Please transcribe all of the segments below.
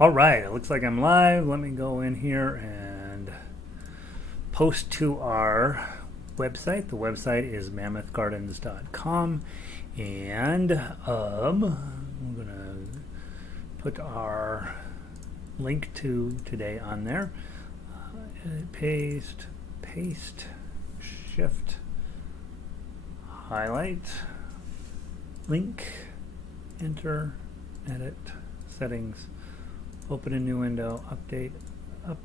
All right, it looks like I'm live. Let me go in here and post to our website. The website is mammothgardens.com, and I'm going to put our link to today on there. Edit, paste, shift, highlight, link, enter, edit, settings, open a new window, update. All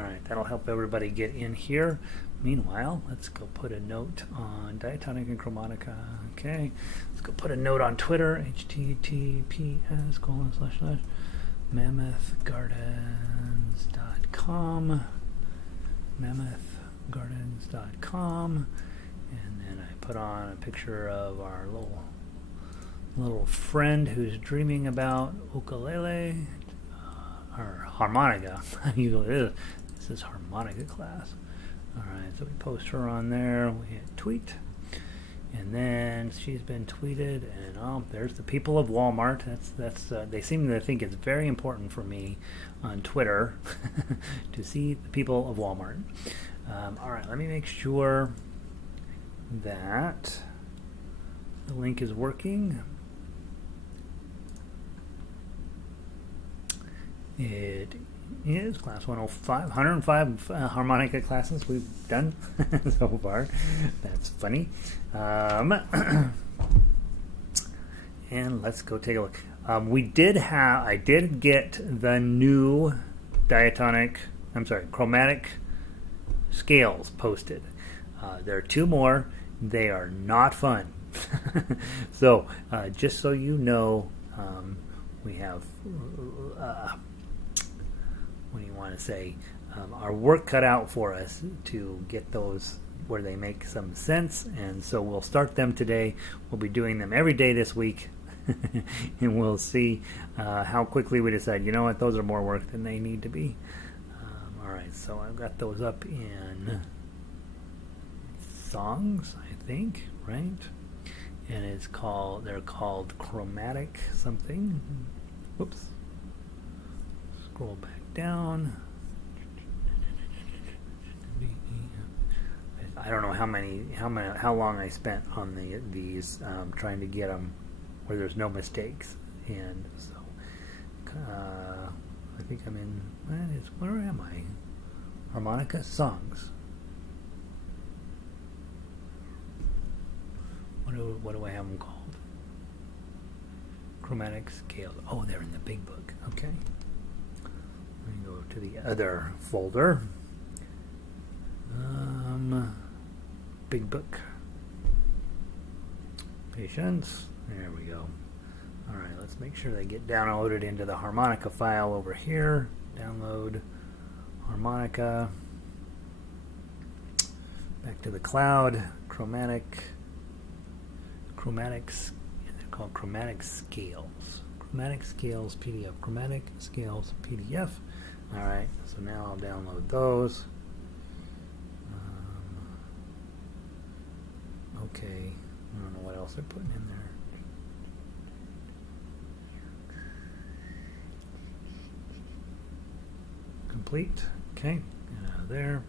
right, that'll help everybody get in here. Meanwhile, let's go put a note on Diatonic and Chromatica. Okay, let's go put a note on Twitter, https://mammothgardens.com, mammothgardens.com, and then I put on a picture of our little friend who's dreaming about ukulele, or harmonica. This is harmonica class. All right, so we post her on there. We hit tweet, and then she's been tweeted. And there's the people of Walmart. That's they seem to think it's very important for me on Twitter to see the people of Walmart. All right, let me make sure that the link is working. It is class 105 harmonica classes we've done so far. That's funny. And let's go take a look. I did get the new Chromatic Scales posted. There are two more. They are not fun. So just so you know, we have what do you want to say, our work cut out for us to get those where they make some sense, and so we'll start them today. We'll be doing them every day this week, and we'll see how quickly we decide, you know what, those are more work than they need to be. All right, so I've got those up in songs, I think, right? And they're called Chromatic something. Whoops. Scroll back down. I don't know how long I spent on these trying to get them where there's no mistakes, and so I think I'm in. Where am I? Harmonica songs. What do I have them called? Chromatic Scales. Oh, they're in the big book. Okay. Let me go to the other folder. Big book. Patience. There we go. All right, let's make sure they get downloaded into the harmonica file over here. Download harmonica. Back to the cloud. Chromatic. They're called Chromatic Scales. Chromatic Scales PDF. Chromatic Scales PDF. All right, so now I'll download those. Okay, I don't know what else they're putting in there. Complete. Okay, get out of there.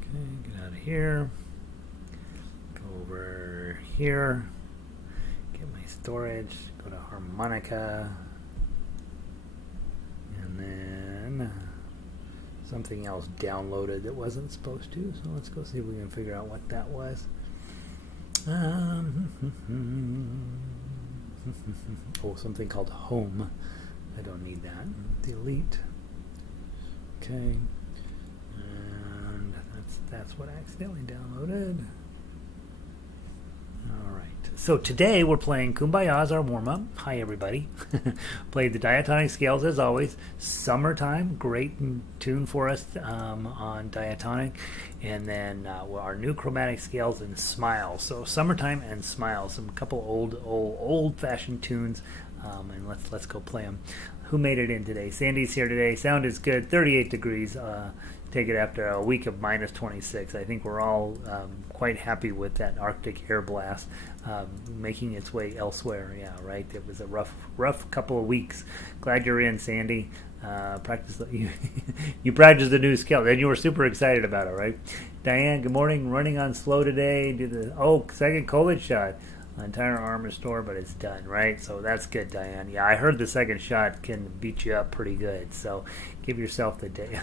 Okay, get out of here. Go over here. Get my storage. Go to harmonica. And then something else downloaded that wasn't supposed to. So let's go see if we can figure out what that was. Oh, something called home. I don't need that. Delete. Okay. And that's what I accidentally downloaded. All right. So today we're playing Kumbaya as our warm-up. Hi, everybody. Played the Diatonic Scales as always. Summertime, great tune for us on Diatonic. And then our new Chromatic Scales and Smile. So Summertime and Smile, some couple old-fashioned tunes and let's go play them. Who made it in today? Sandy's here today. Sound is good. 38 degrees. Take it after a week of minus 26. I think we're all quite happy with that Arctic air blast making its way elsewhere. Yeah, right. It was a rough couple of weeks. Glad you're in, Sandy. You practiced the new scale, and you were super excited about it, right? Diane, good morning. Running on slow today. Second COVID shot. Entire arm restored, but it's done, right? So that's good, Diane. Yeah, I heard the second shot can beat you up pretty good. So give yourself the day.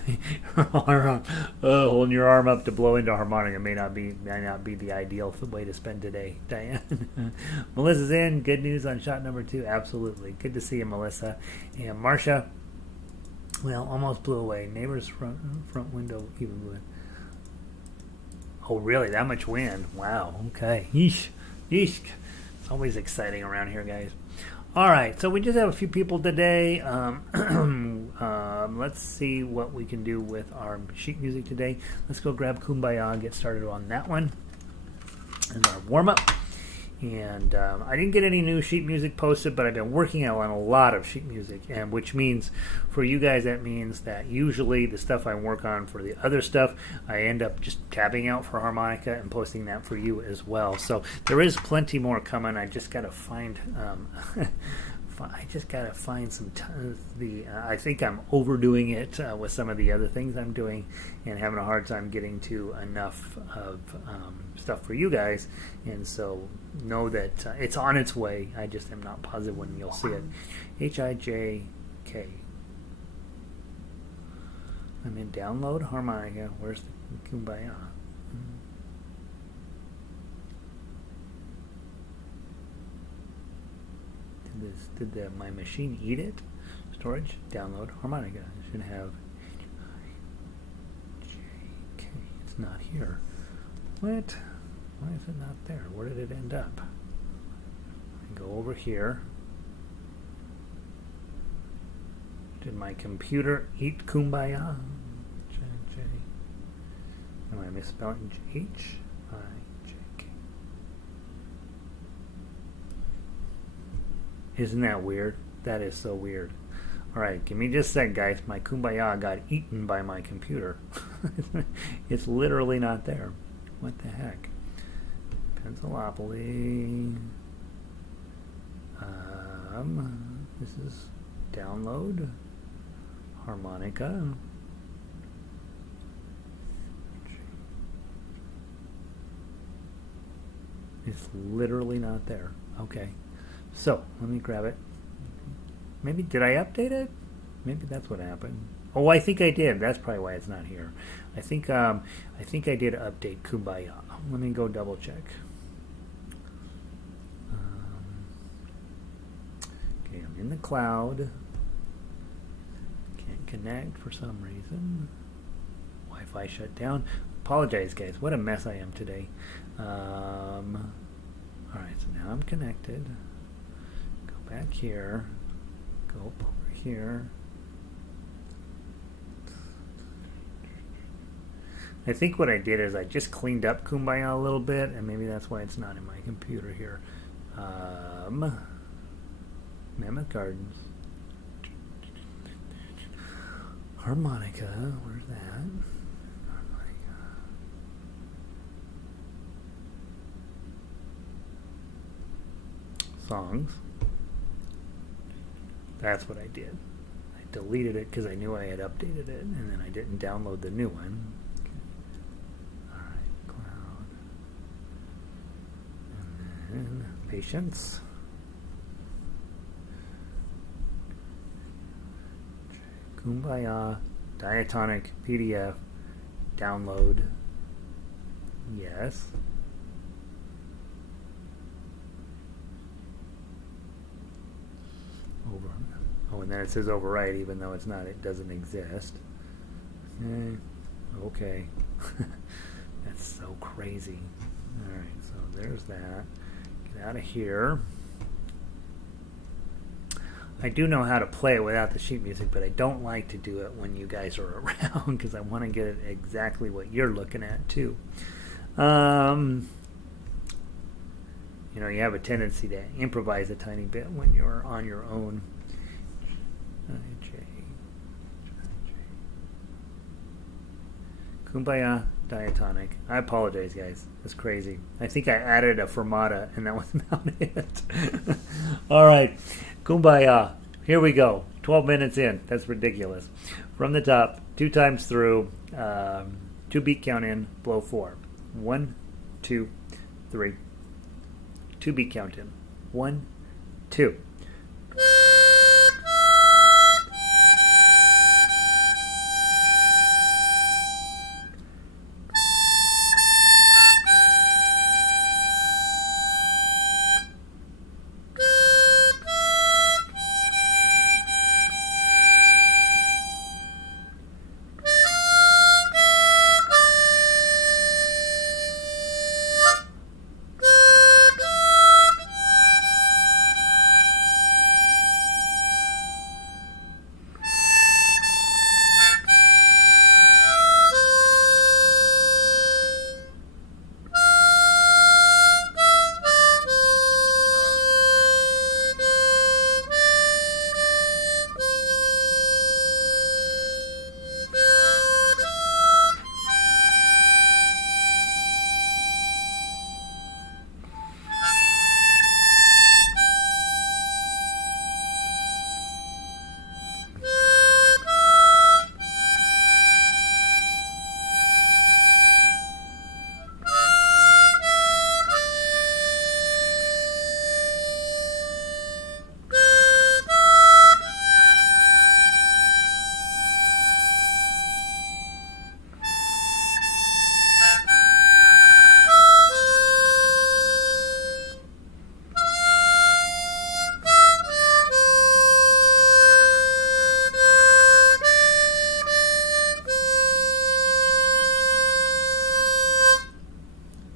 Holding your arm up to blow into harmonica may not be the ideal way to spend today, Diane. Melissa's in. Good news on shot number 2. Absolutely. Good to see you, Melissa. And Marcia, well, almost blew away. Neighbor's front window even blew. Oh, really? That much wind? Wow. Okay. Yeesh. It's always exciting around here, guys. All right, so we just have a few people today. Let's see what we can do with our sheet music today. Let's go grab Kumbaya and get started on that one. And our warm-up. And I didn't get any new sheet music posted, but I've been working on a lot of sheet music, and which means for you guys that means that usually the stuff I work on for the other stuff I end up just tabbing out for harmonica and posting that for you as well. So there is plenty more coming. I just got to find some I think I'm overdoing it with some of the other things I'm doing and having a hard time getting to enough of stuff for you guys, and so know that it's on its way. I just am not positive when you'll see it. H-I-J-K. I'm in download harmonica. Where's the Kumbaya? Did my machine eat it? Storage, download harmonica. I should have H-I-J-K. It's not here. What? Why is it not there? Where did it end up? I go over here. Did my computer eat Kumbaya? J. Am I misspelling H-I-J-K? Isn't that weird? That is so weird. Alright, give me just a sec, guys. My Kumbaya got eaten by my computer. It's literally not there. What the heck? Pencilopoly. This is download harmonica. It's literally not there. Okay. So, let me grab it. Maybe, did I update it? Maybe that's what happened. Oh, I think I did. That's probably why it's not here. I think I did update Kumbaya. Let me go double check. Okay, I'm in the cloud. Can't connect for some reason. Wi-Fi shut down. Apologize, guys. What a mess I am today. All right, so now I'm connected. Go back here. Go up over here. I think what I did is I just cleaned up Kumbaya a little bit, and maybe that's why it's not in my computer here. Mammoth Gardens. Harmonica, where's that? Harmonica. Songs. That's what I did. I deleted it because I knew I had updated it, and then I didn't download the new one. And patience. Kumbaya, Diatonic, PDF, download. Yes. Over. Oh, and then it says overwrite, even though it's not. It doesn't exist. Okay. That's so crazy. All right, so there's that. Get out of here. I do know how to play it without the sheet music, but I don't like to do it when you guys are around because I want to get it exactly what you're looking at too. you know, you have a tendency to improvise a tiny bit when you're on your own. J. Kumbaya, diatonic. I apologize, guys. That's crazy. I think I added a fermata, and that was about it. All right, Kumbaya. Here we go. 12 minutes in. That's ridiculous. From the top, 2 times through, 2 beat count in, blow 4. 1, 2, 3. 2 beat count in. 1, 2.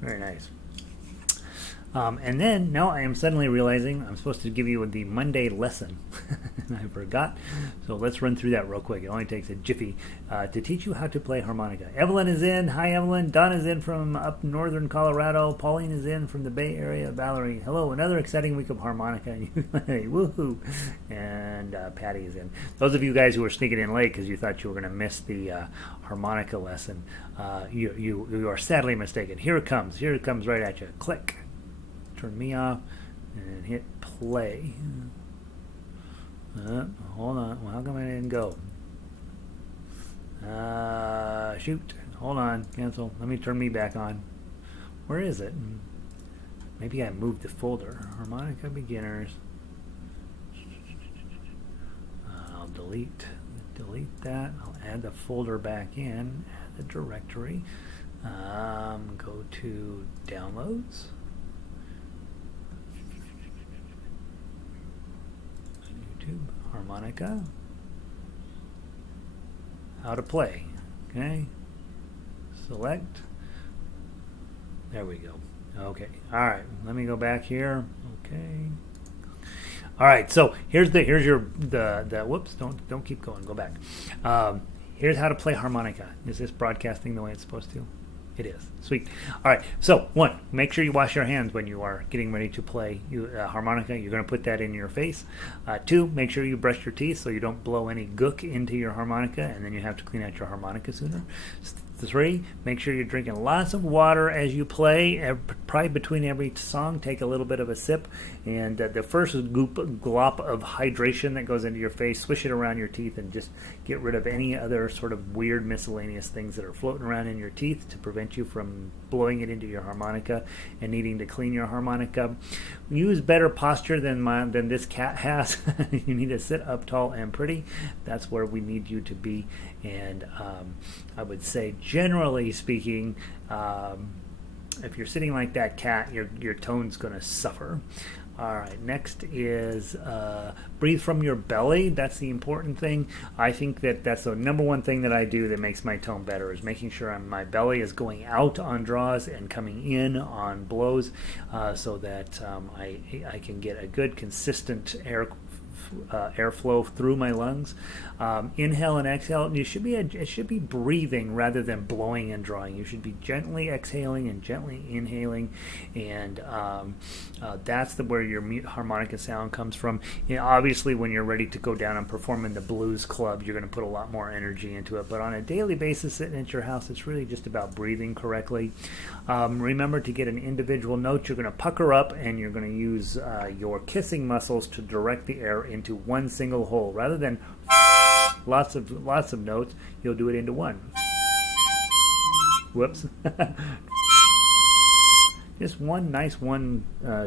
Very nice. And then now I am suddenly realizing I'm supposed to give you the Monday lesson. And I forgot. So let's run through that real quick. It only takes a jiffy to teach you how to play harmonica. Evelyn is in. Hi, Evelyn. Don is in from up northern Colorado. Pauline is in from the Bay Area. Valerie, hello. Another exciting week of harmonica and ukulele. Woohoo. And Patty is in. Those of you guys who are sneaking in late because you thought you were going to miss the harmonica lesson, you are sadly mistaken. Here it comes. Here it comes right at you. Click. Turn me off and hit play. Hold on. Well, how come I didn't go? Shoot. Hold on. Cancel. Let me turn me back on. Where is it? Maybe I moved the folder. Harmonica beginners. I'll delete that. I'll add the folder back in. Add the directory. Go to downloads. YouTube, harmonica, how to play. Okay, select. There we go. Okay. All right. Let me go back here. Okay. All right. So here's your whoops. Don't keep going. Go back. Here's how to play harmonica. Is this broadcasting the way it's supposed to? It is. Sweet. All right. So, 1, make sure you wash your hands when you are getting ready to play harmonica. You're going to put that in your face. 2, make sure you brush your teeth so you don't blow any gook into your harmonica, and then you have to clean out your harmonica sooner. 3, make sure you're drinking lots of water as you play. Probably between every song, take a little bit of a sip. And the first glop of hydration that goes into your face, swish it around your teeth and just get rid of any other sort of weird miscellaneous things that are floating around in your teeth to prevent you from blowing it into your harmonica and needing to clean your harmonica. Use better posture than this cat has. You need to sit up tall and pretty. That's where we need you to be. And I would say, generally speaking, if you're sitting like that cat, your tone's going to suffer. All right, next is breathe from your belly. That's the important thing. I think that's the number one thing that I do that makes my tone better, is making sure my belly is going out on draws and coming in on blows, so that I can get a good consistent air airflow through my lungs. Inhale and exhale. It should be breathing rather than blowing and drawing. You should be gently exhaling and gently inhaling, and that's where your harmonica sound comes from. Obviously, when you're ready to go down and perform in the blues club, you're going to put a lot more energy into it. But on a daily basis, sitting at your house, it's really just about breathing correctly. Remember to get an individual note. You're going to pucker up, and you're going to use your kissing muscles to direct the air into one single hole. Rather than lots of notes, you'll do it into one. Whoops. Just one nice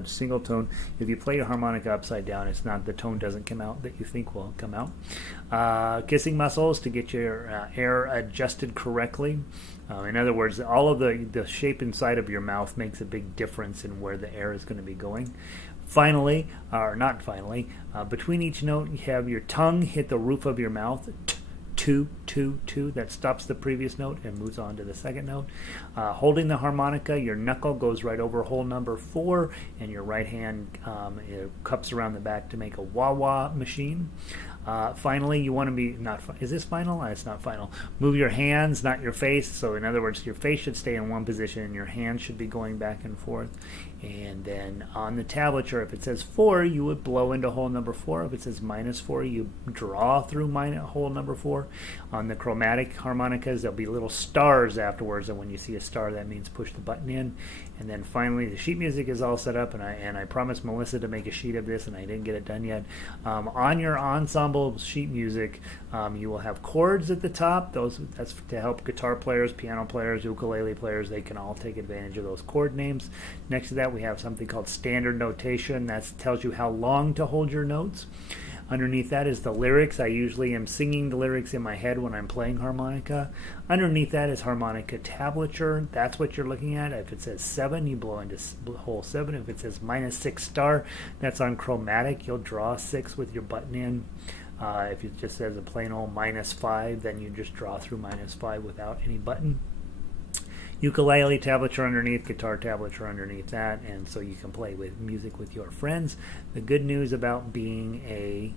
single tone. If you play your harmonica upside down, the tone doesn't come out that you think will come out. Kissing muscles to get your air adjusted correctly. In other words, all of the shape inside of your mouth makes a big difference in where the air is going to be going. Finally, or not finally, between each note, you have your tongue hit the roof of your mouth. Two. That stops the previous note and moves on to the second note. Holding the harmonica, your knuckle goes right over hole number 4, and your right hand cups around the back to make a wah-wah machine. Finally, you want to be is this final? It's not final. Move your hands, not your face. So in other words, your face should stay in one position and your hands should be going back and forth. And then on the tablature, if it says 4, you would blow into hole number 4. If it says -4, you draw through hole number 4. On the chromatic harmonicas, there'll be little stars afterwards, and when you see a star, that means push the button in. And then finally, the sheet music is all set up, and I promised Melissa to make a sheet of this, and I didn't get it done yet. On your ensemble sheet music, you will have chords at the top. That's to help guitar players, piano players, ukulele players. They can all take advantage of those chord names. Next to that, we have something called standard notation. That tells you how long to hold your notes. Underneath that is the lyrics. I usually am singing the lyrics in my head when I'm playing harmonica. Underneath that is Harmonica Tablature. That's what you're looking at. If it says 7, you blow into hole 7. If it says -6 star, that's on chromatic. You'll draw 6 with your button in. If it just says a plain old -5, then you just draw through -5 without any button. Ukulele tablature underneath, guitar tablature underneath that, and so you can play with music with your friends. The good news about being a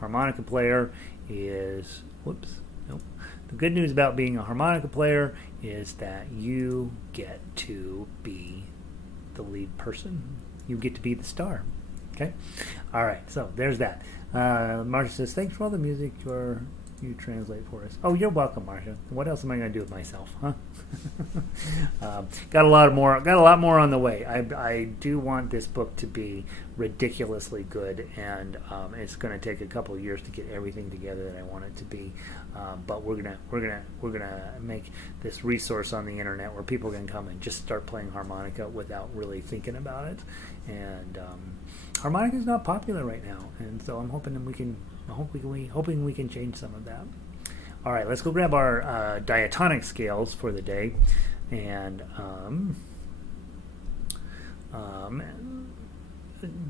harmonica player is, the good news about being a harmonica player is that you get to be the lead person. You get to be the star. Okay? All right, so there's that. Marcia says, thanks for all the music you translate for us. Oh, you're welcome, Marcia. What else am I going to do with myself, huh? Got a lot more on the way. I do want this book to be ridiculously good, and it's going to take a couple of years to get everything together that I want it to be. But we're gonna make this resource on the internet where people can come and just start playing harmonica without really thinking about it. And harmonica is not popular right now, and so I'm hoping we can change some of that. All right, let's go grab our diatonic scales for the day, and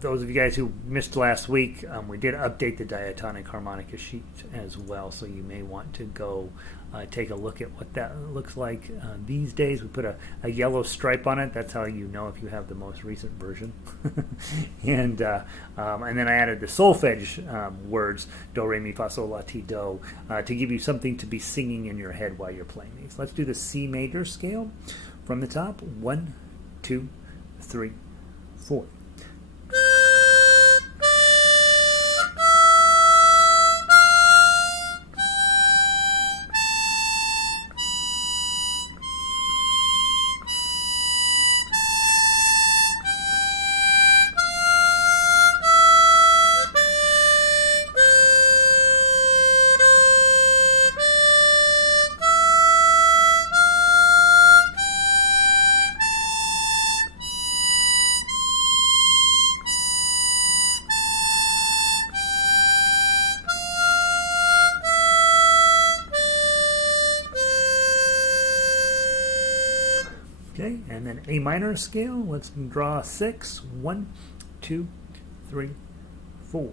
those of you guys who missed last week, we did update the diatonic harmonica sheet as well, so you may want to go take a look at what that looks like these days. We put a yellow stripe on it. That's how you know if you have the most recent version. and then I added the solfege words, do, re, mi, fa, sol, la, ti, do, to give you something to be singing in your head while you're playing these. Let's do the C major scale from the top. 1, 2, 3, 4. Okay, and then A minor scale, let's draw 6. 1, 2, 3, 4.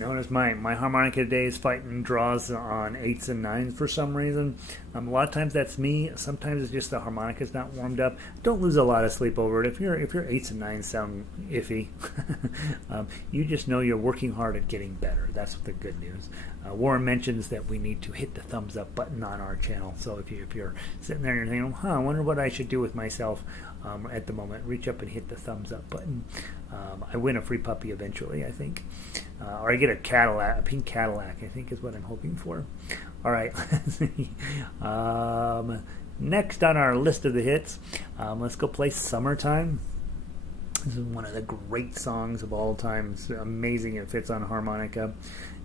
notice my harmonica today is fighting draws on 8s and 9s for some reason. A lot of times that's me. Sometimes it's just the harmonica's not warmed up. Don't lose a lot of sleep over it. If your 8s and 9s sound iffy, you just know you're working hard at getting better. That's the good news. Warren mentions that we need to hit the thumbs up button on our channel. So if you're sitting there and you're thinking, I wonder what I should do with myself at the moment, reach up and hit the thumbs up button. I win a free puppy eventually, I think. Or I get a pink Cadillac, I think is what I'm hoping for. All right, let's see. Next on our list of the hits, let's go play Summertime. This is one of the great songs of all time. It's amazing. It fits on harmonica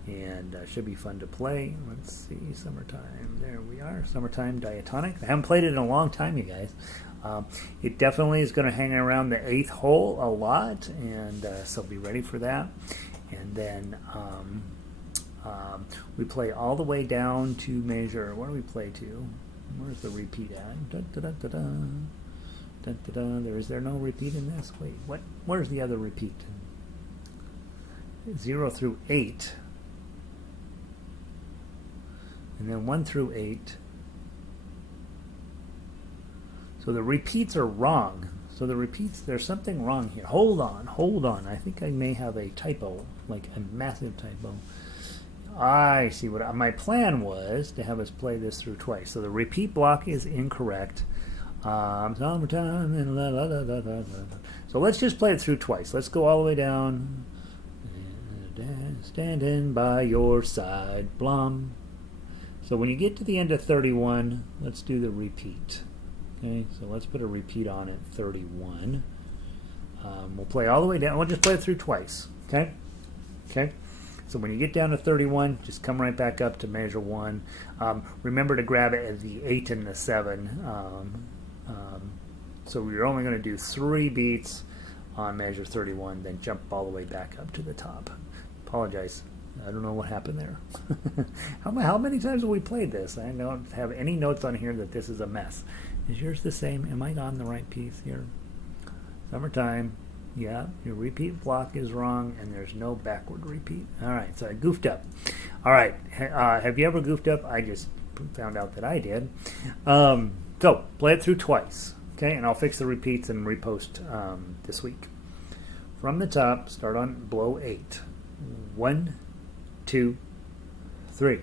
and should be fun to play. Let's see, Summertime. There we are, Summertime Diatonic. I haven't played it in a long time, you guys. It definitely is going to hang around the 8th hole a lot, and so be ready for that. And then we play all the way down to measure. What do we play to? Where's the repeat at? Da, da, da, da, da. Da, da, da. Is there no repeat in this? Wait, what? Where's the other repeat? 0 through 8. And then 1 through 8. So the repeats are wrong. So the repeats, there's something wrong here. Hold on. I think I may have a typo, like a massive typo. I see what my plan was to have us play this through twice. So the repeat block is incorrect. Summertime and la la la la la la. So let's just play it through twice. Let's go all the way down. Standing by your side, blum. So when you get to the end of 31, let's do the repeat. Okay, so let's put a repeat on at 31. We'll play all the way down. We'll just play it through twice. Okay? Okay? So when you get down to 31, just come right back up to measure 1. Remember to grab it at the 8 and the 7. So we're only going to do 3 beats on measure 31, then jump all the way back up to the top. Apologize. I don't know what happened there. How many times have we played this? I don't have any notes on here that this is a mess. Is yours the same? Am I on the right piece here? Summertime. Yeah, your repeat block is wrong, and there's no backward repeat. All right, so I goofed up. All right, have you ever goofed up? I just found out that I did. So play it through twice, okay? And I'll fix the repeats and repost this week. From the top, start on blow 8. 1, 2, 3.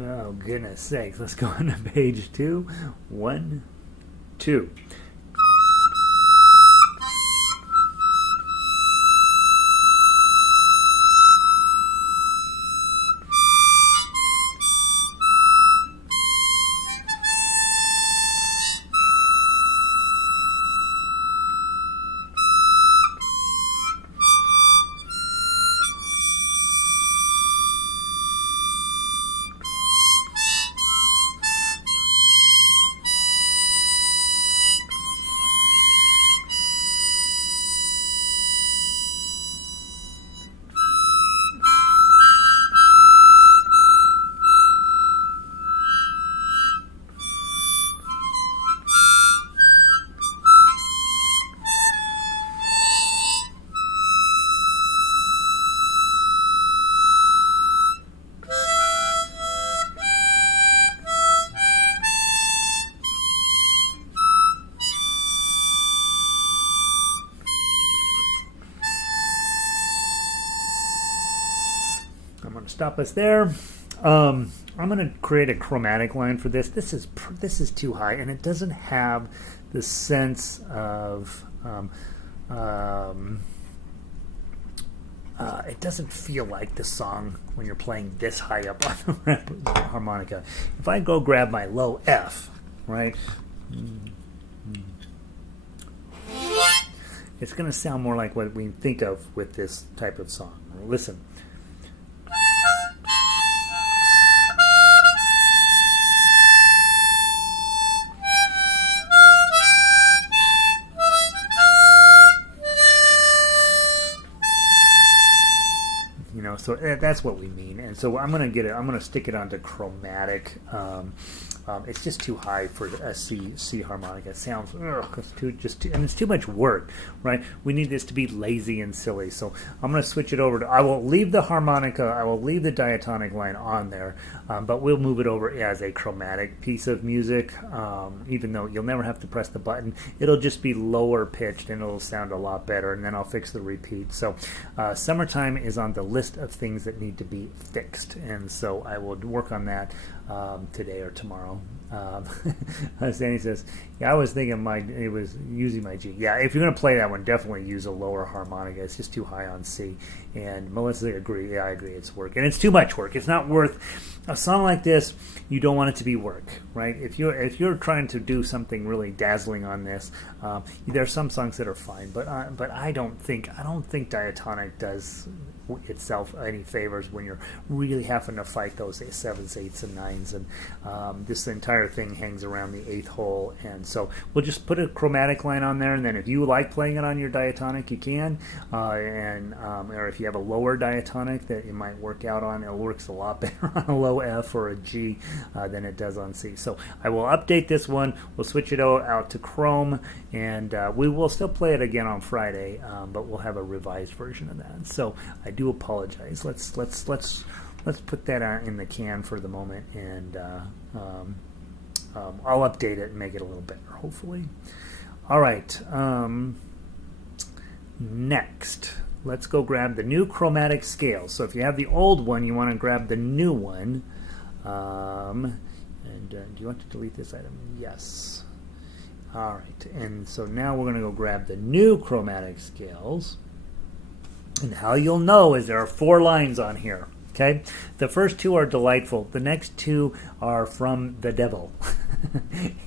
Oh, goodness sakes. Let's go on to page 2. 1, 2. stop us there. I'm going to create a chromatic line for this. This is too high, and it doesn't have the sense of it doesn't feel like the song when you're playing this high up on the harmonica. If I go grab my low F, right, it's going to sound more like what we think of with this type of song. Listen. So that's what we mean, and so I'm going to stick it onto chromatic. It's just too high for a C harmonica. It sounds and it's too much work, right? We need this to be lazy and silly. So I'm going to switch it over to. I will leave the harmonica. I will leave the diatonic line on there, but we'll move it over as a chromatic piece of music. Even though you'll never have to press the button, it'll just be lower pitched and it'll sound a lot better. And then I'll fix the repeat. So summertime is on the list of things that need to be fixed, and so I will work on that today or tomorrow. Sandy says, yeah, I was thinking it was using my G. Yeah, if you're going to play that one, definitely use a lower harmonica. It's just too high on C. And Melissa agree. Yeah, I agree. It's work, and it's too much work. It's not worth a song like this. You don't want it to be work, right? If you're trying to do something really dazzling on this, there are some songs that are fine, but I don't think diatonic does itself any favors when you're really having to fight those 7s, 8s, and 9s, and this entire thing hangs around the 8th hole. And so we'll just put a chromatic line on there, and then if you like playing it on your diatonic, you can, or if you have a lower diatonic that it might work out on, it works a lot better on a low F or a G than it does on C. So I will update this one. We'll switch it out to Chrome, and we will still play it again on Friday, but we'll have a revised version of that. So I do apologize. Let's put that in the can for the moment, and I'll update it and make it a little better, hopefully. All right. Next, let's go grab the new Chromatic Scales. So if you have the old one, you want to grab the new one. And do you want to delete this item? Yes. All right. And so now we're going to go grab the new Chromatic Scales. And how you'll know is there are 4 lines on here. Okay, the first 2 are delightful. The next 2 are from the devil.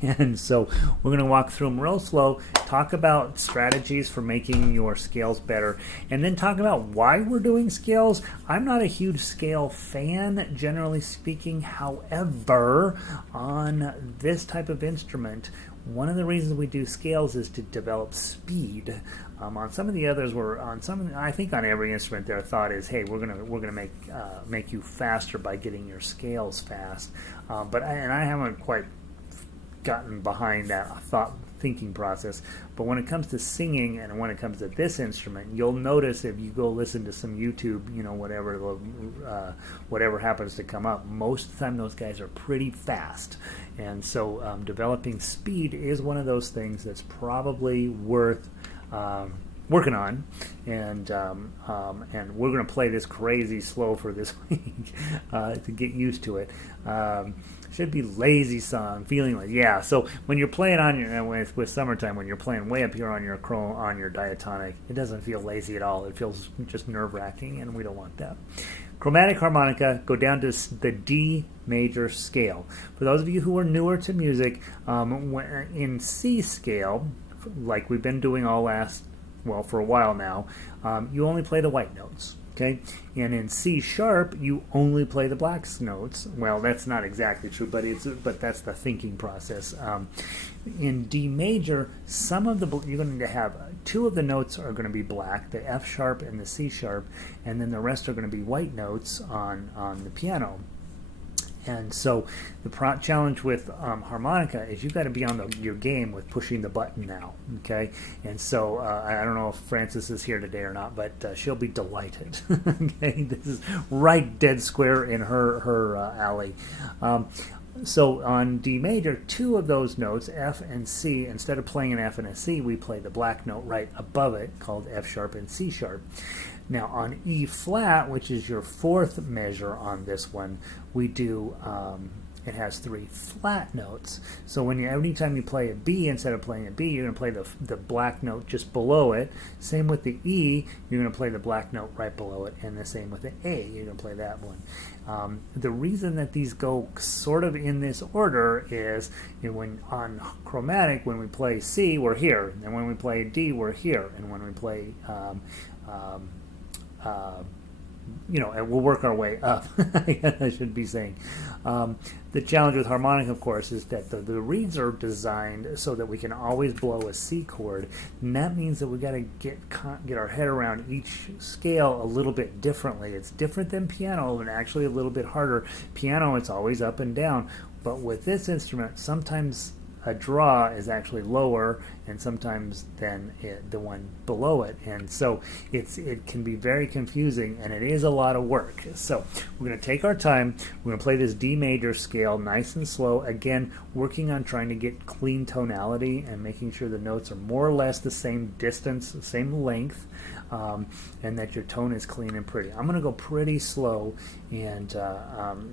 And so we're going to walk through them real slow, talk about strategies for making your scales better, and then talk about why we're doing scales. I'm not a huge scale fan, generally speaking. However, on this type of instrument, one of the reasons we do scales is to develop speed. On some of the others, I think on every instrument, their thought is, hey, we're gonna make you faster by getting your scales fast. But I haven't quite gotten behind that thinking process. But when it comes to singing and when it comes to this instrument, you'll notice if you go listen to some YouTube, whatever happens to come up, most of the time those guys are pretty fast. And so developing speed is one of those things that's probably worth working on, and we're going to play this crazy slow for this week to get used to it. Should be lazy song, feeling like, yeah. So when you're playing on your with summertime, when you're playing way up here on your diatonic, it doesn't feel lazy at all. It feels just nerve-wracking, and we don't want that. Chromatic harmonica, go down to the D major scale. For those of you who are newer to music, in C scale, like we've been doing for a while now, you only play the white notes. Okay, and in C sharp you only play the black notes. Well, that's not exactly true, but that's the thinking process. In D major, you're going to have 2 of the notes are going to be black, the F sharp and the C sharp, and then the rest are going to be white notes on the piano. And so the challenge with harmonica is you've got to be on your game with pushing the button now, okay? And so I don't know if Frances is here today or not, but she'll be delighted. Okay, this is right dead square in her alley. So on D major, 2 of those notes, F and C, instead of playing an F and a C, we play the black note right above it, called F sharp and C sharp. Now on E flat, which is your fourth measure on this one, we do it has 3 flat notes. So anytime you play a B, instead of playing a B, you're going to play the black note just below it. Same with the E, you're going to play the black note right below it, and the same with the A, you're going to play that one. The reason that these go sort of in this order is, when on chromatic, when we play C, we're here, and when we play D, we're here, and when we play and we'll work our way up. I should be saying. The challenge with harmonic, of course, is that the reeds are designed so that we can always blow a C chord, and that means that we got to get our head around each scale a little bit differently. It's different than piano, and actually a little bit harder. Piano, it's always up and down, but with this instrument, sometimes a draw is actually lower, and sometimes then the one below it, and so it can be very confusing, and it is a lot of work. So we're going to take our time. We're going to play this D major scale nice and slow, again working on trying to get clean tonality and making sure the notes are more or less the same distance, the same length, and that your tone is clean and pretty. I'm going to go pretty slow, and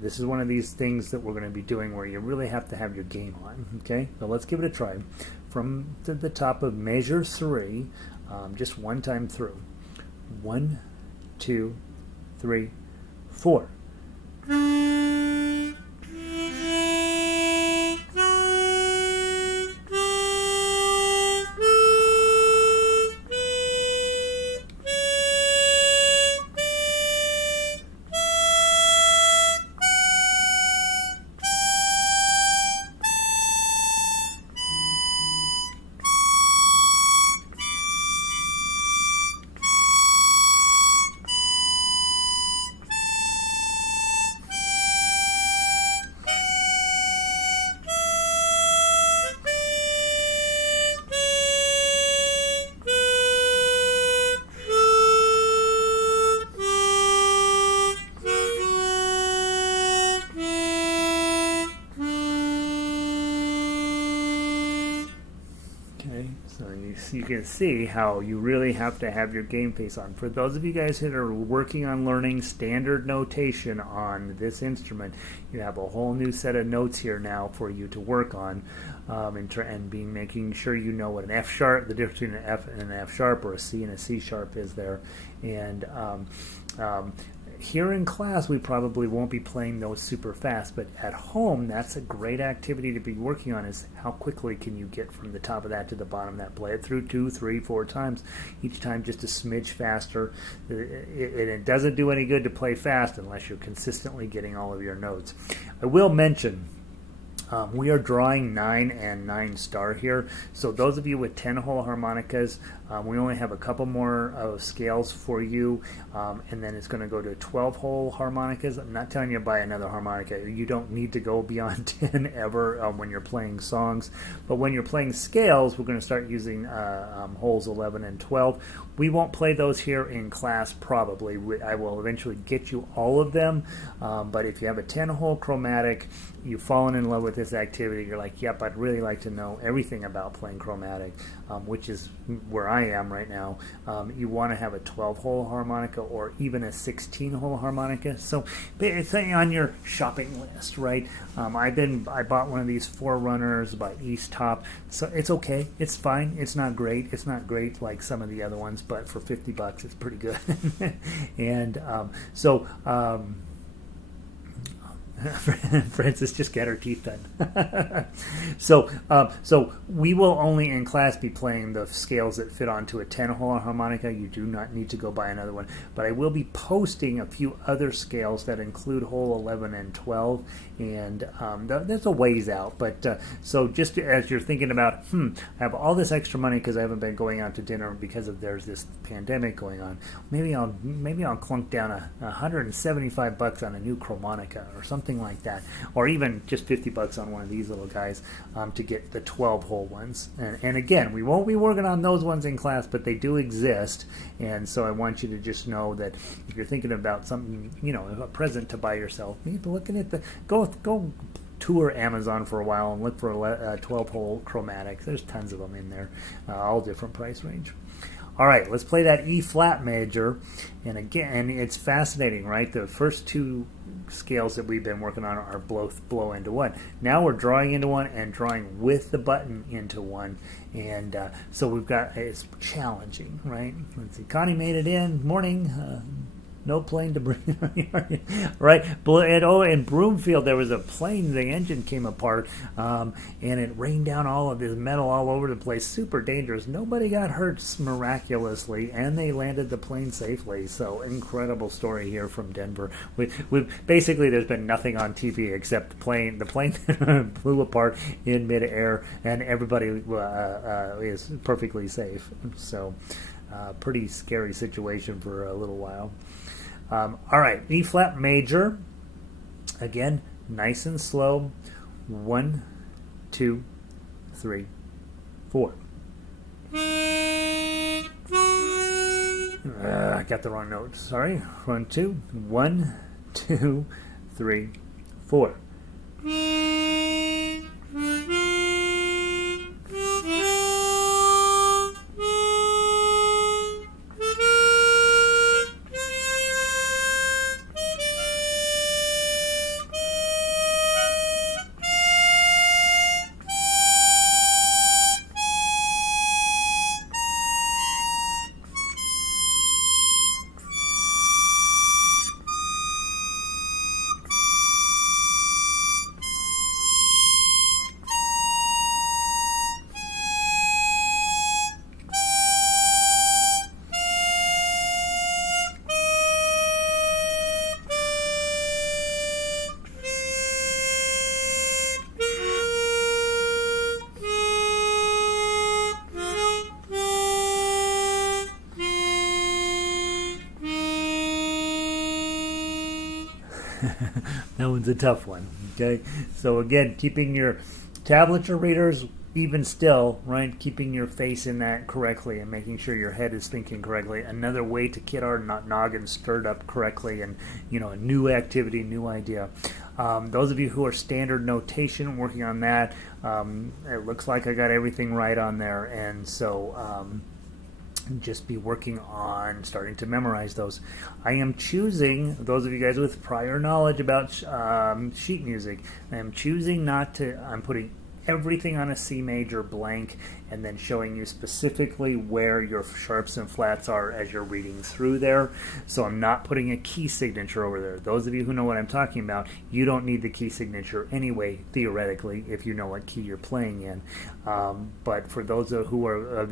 this is one of these things that we're going to be doing where you really have to have your game on. Okay, so let's give it a try. From the top of measure 3, just one time through. 1, 2, 3, 4. You can see how you really have to have your game face on. For those of you guys that are working on learning standard notation on this instrument, you have a whole new set of notes here now for you to work on, and making sure you know what an F sharp, the difference between an F and an F sharp, or a C and a C sharp is there. And here in class, we probably won't be playing those super fast, but at home, that's a great activity to be working on, is how quickly can you get from the top of that to the bottom of that. Play it through 2, 3, 4 times, each time just a smidge faster. It doesn't do any good to play fast unless you're consistently getting all of your notes. I will mention, we are drawing 9 and 9 star here, so those of you with 10-hole harmonicas, we only have a couple more scales for you, and then it's going to go to 12-hole harmonicas. I'm not telling you to buy another harmonica. You don't need to go beyond 10 ever when you're playing songs, but when you're playing scales, we're going to start using holes 11 and 12. We won't play those here in class probably. I will eventually get you all of them, but if you have a 10-hole chromatic, you've fallen in love with this activity, you're like, yep, I'd really like to know everything about playing chromatic, which is where I am right now. You want to have a 12-hole harmonica or even a 16-hole harmonica, so it's on your shopping list, right? I bought one of these Forerunners by East Top, so it's okay, it's fine, it's not great like some of the other ones, but for $50 it's pretty good. And Francis just got her teeth done. So we will only in class be playing the scales that fit onto a 10-hole harmonica. You do not need to go buy another one. But I will be posting a few other scales that include hole 11 and 12, and that's a ways out. But so just as you're thinking about, I have all this extra money because I haven't been going out to dinner because there's this pandemic going on. Maybe I'll clunk down $175 on a new chromatica or something like that, or even just $50 on one of these little guys to get the 12-hole ones. And again, we won't be working on those ones in class, but they do exist. And so I want you to just know that if you're thinking about something, a present to buy yourself, maybe looking at go tour Amazon for a while and look for a 12-hole chromatic. There's tons of them in there, all different price range. All right, let's play that E flat major. And again, it's fascinating, right? The first two scales that we've been working on are both blow into one. Now we're drawing into one and drawing with the button into one. And so we've got, it's challenging, right? Let's see, Connie made it in. Morning. No plane debris, right? In Broomfield, there was a plane, the engine came apart, and it rained down all of this metal all over the place. Super dangerous. Nobody got hurt miraculously, and they landed the plane safely. So, incredible story here from Denver. Basically, there's been nothing on TV except the plane flew apart in midair, and everybody is perfectly safe. So, pretty scary situation for a little while. All right, E flat major. Again, nice and slow. 1, 2, 3, 4. I got the wrong note. Sorry. 1, 2, 1, 2, 3, 4. That one's a tough one. Okay, so again, keeping your tablature readers even still, right? Keeping your face in that correctly and making sure your head is thinking correctly. Another way to get our noggin stirred up correctly, and a new activity, new idea. Those of you who are standard notation, working on that, it looks like I got everything right on there, and so just be working on starting to memorize those. I am choosing, those of you guys with prior knowledge about sheet music, I am choosing not to, I'm putting everything on a C major blank and then showing you specifically where your sharps and flats are as you're reading through there. So I'm not putting a key signature over there. Those of you who know what I'm talking about, you don't need the key signature anyway, theoretically, if you know what key you're playing in. But for those of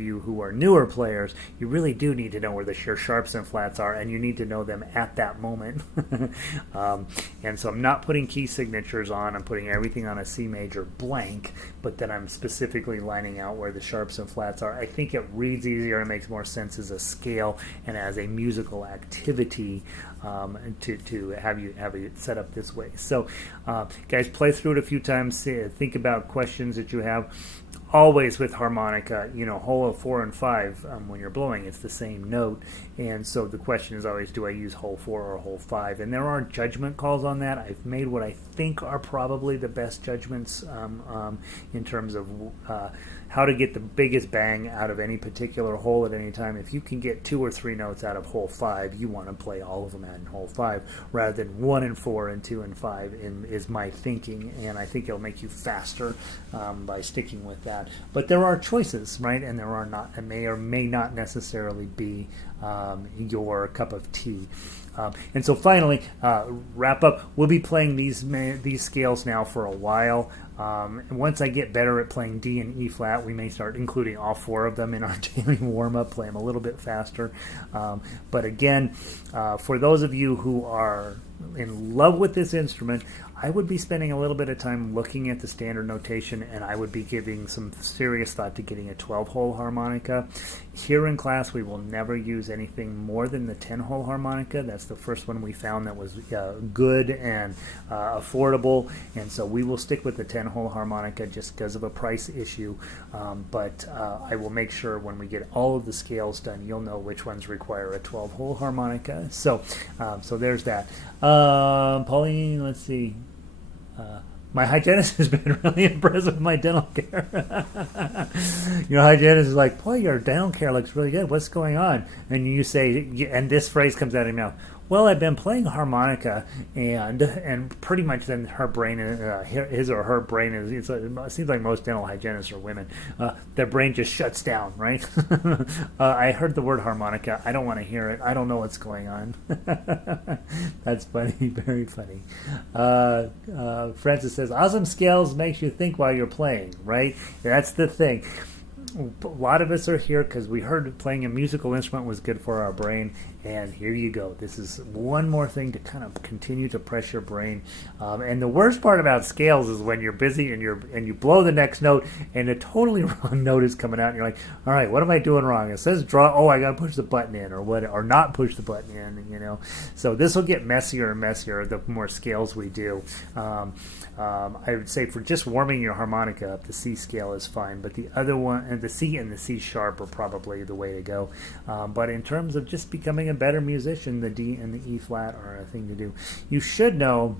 you who are newer players, you really do need to know where your sharps and flats are, and you need to know them at that moment. And so I'm not putting key signatures on. I'm putting everything on a C major blank, but then I'm specifically lining out where the sharps and flats are. I think it reads easier and makes more sense as a scale and as a musical activity to have you set up this way. So guys, play through it a few times, think about questions that you have. Always with harmonica, hole 4 and 5, when you're blowing, it's the same note, and so the question is always, do I use hole 4 or hole 5? And there are judgment calls on that. I've made what I think are probably the best judgments in terms of how to get the biggest bang out of any particular hole at any time. If you can get 2 or 3 notes out of hole 5, you want to play all of them in hole 5 rather than 1 and 4 and 2 and 5 is my thinking, and I think it'll make you faster by sticking with that. But there are choices, right? And there are not, and may or may not necessarily be your cup of tea. And so finally, wrap up. We'll be playing these scales now for a while. And once I get better at playing D and E flat, we may start including all 4 of them in our daily warm-up, play them a little bit faster. But again, for those of you who are in love with this instrument, I would be spending a little bit of time looking at the standard notation, and I would be giving some serious thought to getting a 12-hole harmonica. Here in class, we will never use anything more than the 10-hole harmonica. That's the first one we found that was good and affordable, and so we will stick with the 10-hole harmonica just because of a price issue. But I will make sure when we get all of the scales done, you'll know which ones require a 12-hole harmonica. So, so there's that. Pauline, let's see. My hygienist has been really impressed with my dental care. Your hygienist is like, boy, your dental care looks really good. What's going on? And you say, and this phrase comes out of your mouth. Well, I've been playing harmonica, and pretty much then her brain, his or her brain is. It seems like most dental hygienists are women. Their brain just shuts down, right? I heard the word harmonica. I don't want to hear it. I don't know what's going on. That's funny, very funny. Francis says, "Awesome scales makes you think while you're playing, right? That's the thing." A lot of us are here because we heard playing a musical instrument was good for our brain, and here you go. This is one more thing to kind of continue to press your brain. And the worst part about scales is when you're busy and you blow the next note, and a totally wrong note is coming out, and you're like, "All right, what am I doing wrong?" It says draw. Oh, I got to push the button in, or not push the button in. So this will get messier and messier the more scales we do. I would say for just warming your harmonica up, the C scale is fine, but the other one, and the C and the C sharp are probably the way to go. But in terms of just becoming a better musician, the D and the E flat are a thing to do. You should know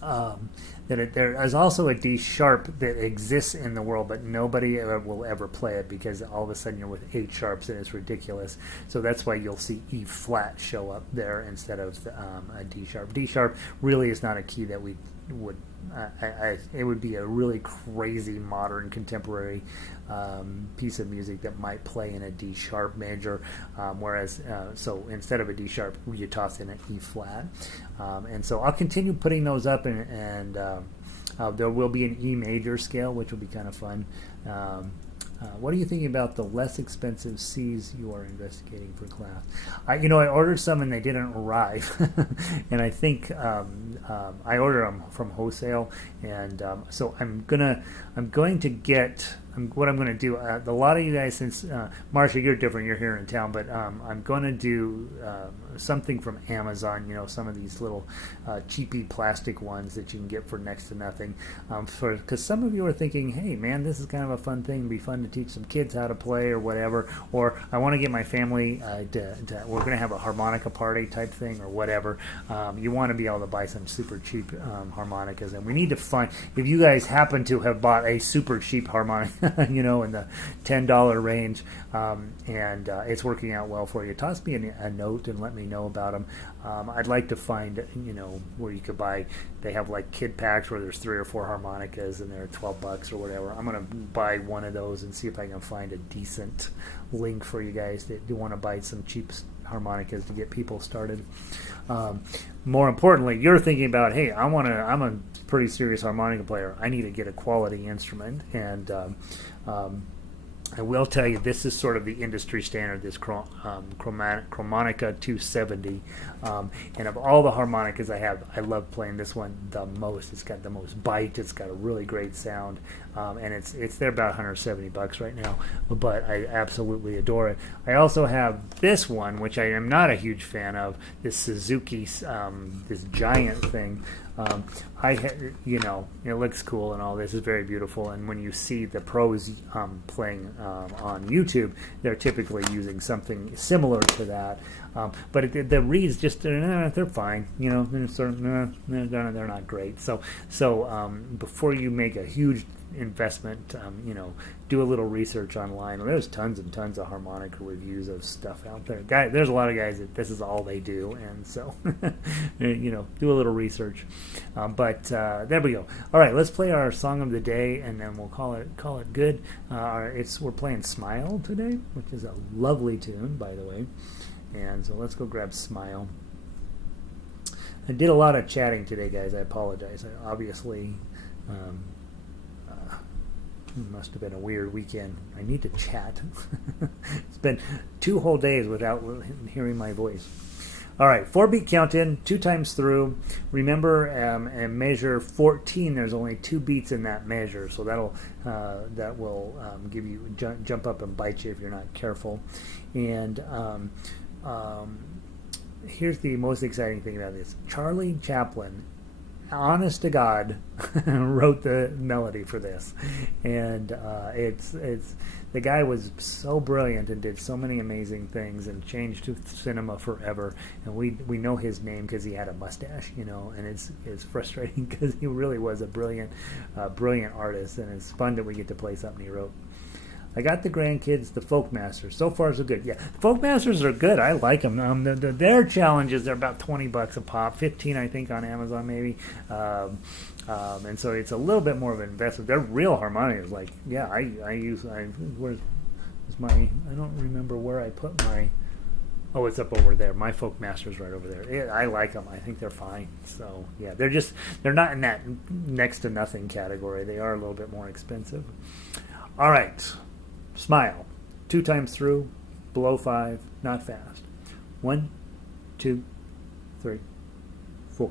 that there is also a D sharp that exists in the world, but nobody will ever play it because all of a sudden you're with 8 sharps and it's ridiculous. So that's why you'll see E flat show up there instead of a D sharp. D sharp really is not a key that we would. It would be a really crazy modern contemporary piece of music that might play in a D sharp major, whereas so instead of a D sharp you toss in an E flat, and so I'll continue putting those up, and there will be an E major scale, which will be kind of fun. What are you thinking about the less expensive C's you are investigating for class? I ordered some and they didn't arrive, and I think I ordered them from wholesale, and so I'm going to get. What I'm going to do, a lot of you guys, since Marsha, you're different, you're here in town, but I'm going to do something from Amazon, some of these little cheapy plastic ones that you can get for next to nothing, because some of you are thinking, hey man, this is kind of a fun thing, it'd be fun to teach some kids how to play or whatever, or I want to get my family, we're going to have a harmonica party type thing or whatever. You want to be able to buy some super cheap harmonicas, and we need to find, if you guys happen to have bought a super cheap harmonica, in the $10 range, and it's working out well for you, toss me a note and let me know about them. I'd like to find, where you could buy, they have like kid packs where there's 3 or 4 harmonicas and they're $12 or whatever. I'm going to buy one of those and see if I can find a decent link for you guys that do want to buy some cheap harmonicas to get people started. More importantly, you're thinking about, hey, I'm a pretty serious harmonica player. I need to get a quality instrument, and I will tell you, this is sort of the industry standard, this Chromatica 270. And of all the harmonicas I have, I love playing this one the most. It's got the most bite. It's got a really great sound. And it's there about $170 right now. But I absolutely adore it. I also have this one, which I am not a huge fan of, this Suzuki, this giant thing. It looks cool and all this is very beautiful, and when you see the pros playing on YouTube, they're typically using something similar to that, but the reeds just they're fine, they're not great. So before you make a huge investment, do a little research online. There's tons and tons of harmonica reviews of stuff out there. There's a lot of guys that this is all they do, and so do a little research. But there we go. All right, let's play our song of the day, and then we'll call it good. We're playing "Smile" today, which is a lovely tune, by the way. And so let's go grab "Smile." I did a lot of chatting today, guys. I apologize. I obviously. Must have been a weird weekend. I need to chat. It's been 2 whole days without hearing my voice. All right, 4-beat count in, 2 times through. Remember, in measure 14, there's only 2 beats in that measure, so that will give you jump up and bite you if you're not careful. And here's the most exciting thing about this: Charlie Chaplin honest to God, wrote the melody for this, and it's the guy was so brilliant and did so many amazing things and changed cinema forever. And we know his name because he had a mustache, and it's frustrating because he really was a brilliant artist, and it's fun that we get to play something he wrote. I got the grandkids, the folk masters. So far, so good. Yeah, folk masters are good. I like them. Their challenges, they're about $20 a pop, 15 I think on Amazon maybe. And so it's a little bit more of an investment. They're real harmonicas. Like, yeah, I don't remember where I put my. Oh, it's up over there. My folk master's right over there. I like them. I think they're fine. So yeah, they're not in that next to nothing category. They are a little bit more expensive. All right. Smile. 2 times through, below 5, not fast. 1, 2, 3, 4.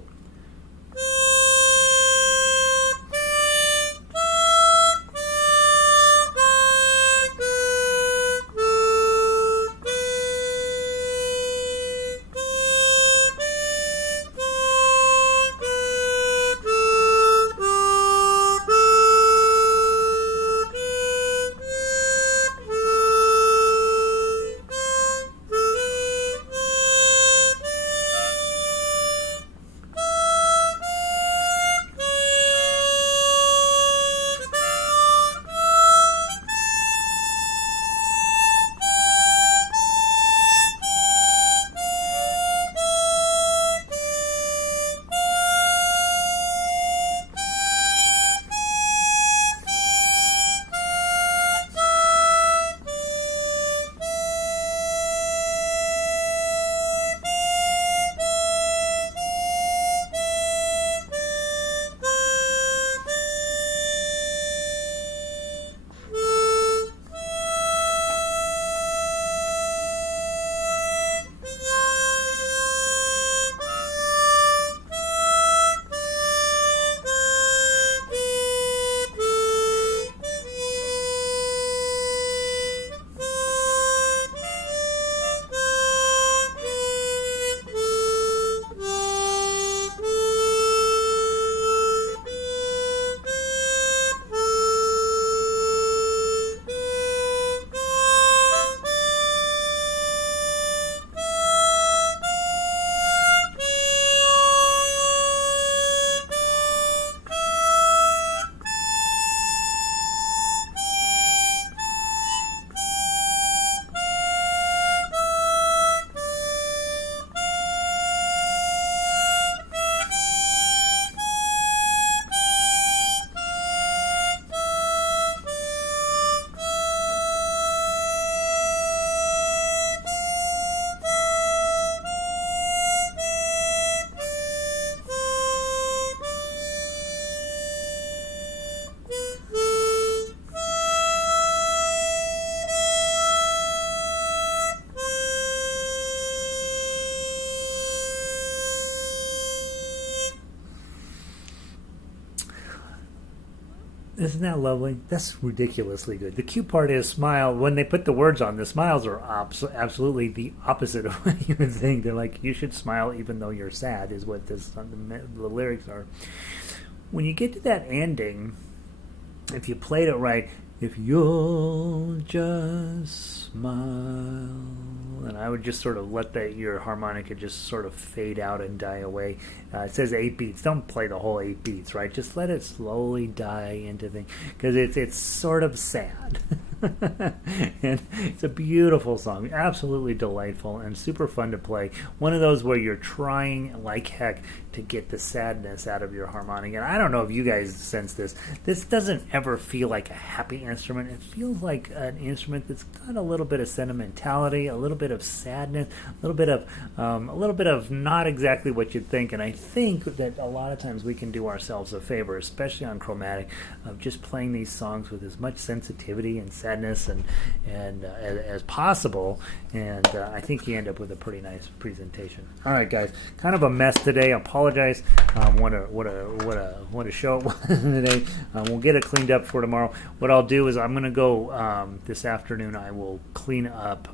Isn't that lovely? That's ridiculously good. The cute part is smile. When they put the words on, the smiles are absolutely the opposite of what you would think. They're like, you should smile even though you're sad, is what the lyrics are. When you get to that ending, if you played it right, if you'll just smile, and I would just sort of let your harmonica just sort of fade out and die away. It says 8 beats. Don't play the whole 8 beats, right? Just let it slowly die into things, because it's sort of sad. And it's a beautiful song, absolutely delightful and super fun to play. One of those where you're trying like heck to get the sadness out of your harmonica. And I don't know if you guys sense this. This doesn't ever feel like a happy instrument. It feels like an instrument that's got a little bit of sentimentality, a little bit of sadness, a little bit of not exactly what you'd think. And I think that a lot of times we can do ourselves a favor, especially on Chromatic, of just playing these songs with as much sensitivity and sadness and as possible. And I think you end up with a pretty nice presentation. All right, guys, kind of a mess today. Apologize. What a show it was today. We'll get it cleaned up for tomorrow. What I'll do is I'm going to go this afternoon. I will clean up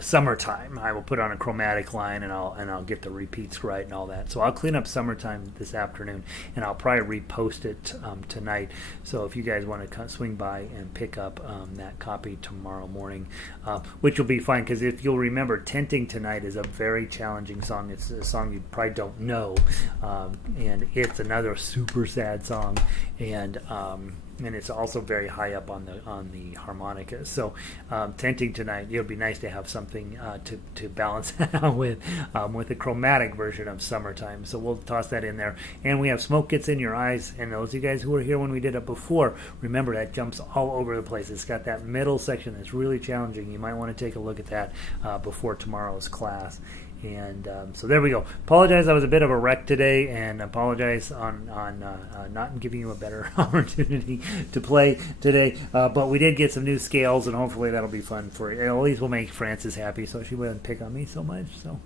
summertime. I will put on a chromatic line, and I'll get the repeats right and all that. So I'll clean up summertime this afternoon, and I'll probably repost it tonight. So if you guys want to swing by and pick up that copy tomorrow morning, which will be fun, because if you'll remember, Tenting Tonight is a very challenging song. It's a song you probably don't know, and it's another super sad song, and it's also very high up on the harmonica. So Tenting Tonight, it would be nice to have something to balance out with a chromatic version of Summertime. So we'll toss that in there. And we have Smoke Gets in Your Eyes. And those of you guys who were here when we did it before, remember that jumps all over the place. It's got that middle section that's really challenging. You might want to take a look at that before tomorrow's class. And so there we go. Apologize, I was a bit of a wreck today, and apologize on not giving you a better opportunity to play today. But we did get some new scales, and hopefully that'll be fun for you. At least we'll make Frances happy, so she wouldn't pick on me so much. So,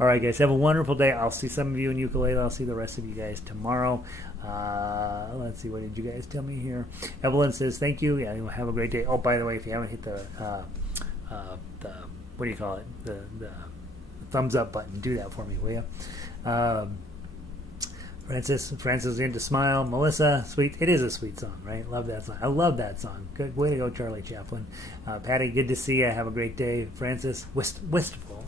all right, guys, have a wonderful day. I'll see some of you in ukulele. I'll see the rest of you guys tomorrow. Let's see, what did you guys tell me here? Evelyn says thank you. Yeah, have a great day. Oh, by the way, if you haven't hit the what do you call it? The thumbs up button. Do that for me, will you? Francis into Smile. Melissa, sweet. It is a sweet song, right? Love that song. I love that song. Good way to go, Charlie Chaplin. Patty, good to see you. Have a great day. Francis, wistful.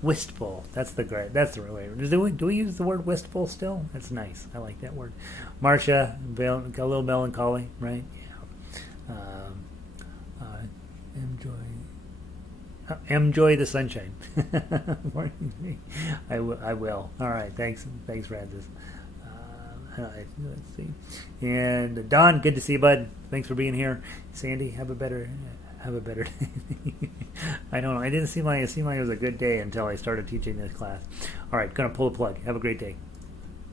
Wistful. That's the right way. Do we use the word wistful still? That's nice. I like that word. Marcia, a little melancholy, right? Yeah. Enjoy the sunshine. I will. All right. Thanks, Francis. Let's see. And Don, good to see you, bud. Thanks for being here. Sandy, have a better day. I don't know. It seemed like it was a good day until I started teaching this class. All right. Gonna pull the plug. Have a great day.